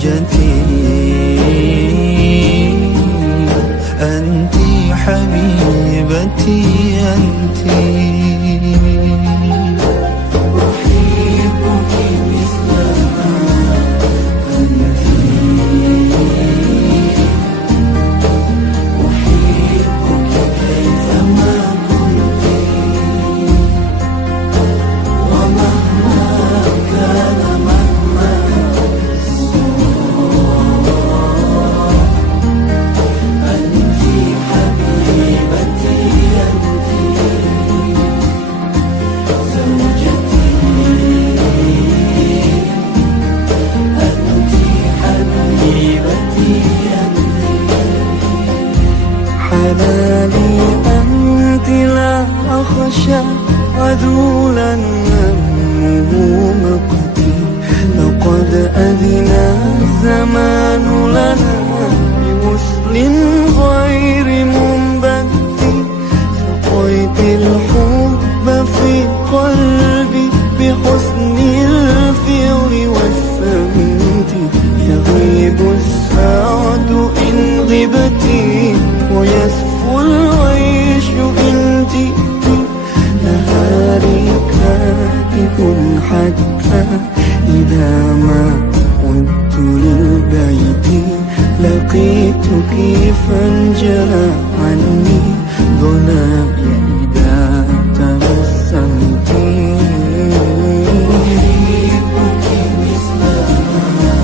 زوجتي أنتي حبيبتي أنتي أحبك مثلما أنتي أحبك كيفما كنتي ومهما كان مهما أنتي حبيبتي أنتي زوجتي أنتي حبيبتي أنتي حلالي أنت لا أخشى عذولا همه مقتي لقد أذن الزمان لنا بوصل غير منبت سقيت الحب في قلبي بحسن الفعل والسمت يغيب السعد إن غبتي ويسفو العيش إن جئت نهاري كاتب حتى إذا ما عدت للبيت لقيتك فانجلى عني ضناي إذا تبسمت أحبك مثلما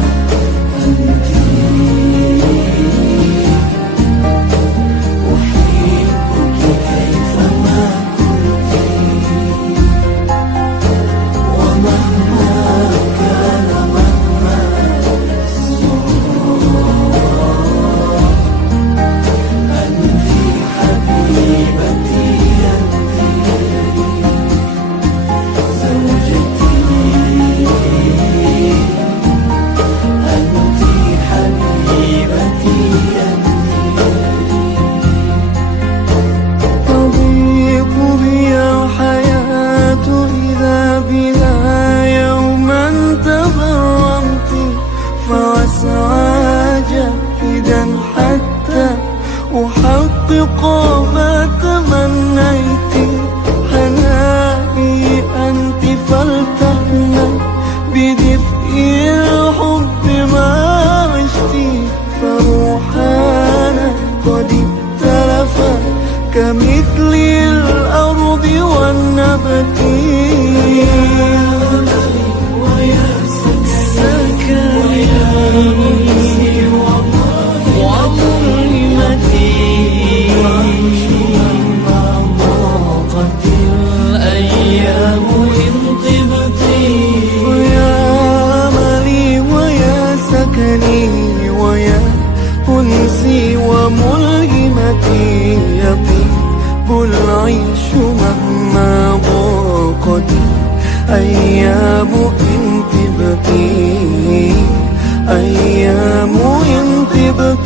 أنتي أحبك كيفما كنتي ومهما كان مهما أنتي حبيبتي أنتي زوجتي أنتي حبيبتي تضيق بي الحياة إذا بها يوما تبرمت فأسعى جاهدا حتى أحقق ما تمنيت حنائي أنت فلتحنى بدفء الحب ما عشت فروحانا قد اتلفا كمثل الأرض والنبت ويا سكني وظلمتي مهما ضاقت الأيام إن طبتي فيا أملي ويا سكني ويا أنسي وملهمتي يطيب العيش مهما ضاقت أيام إن طبتي أيام إن طبتي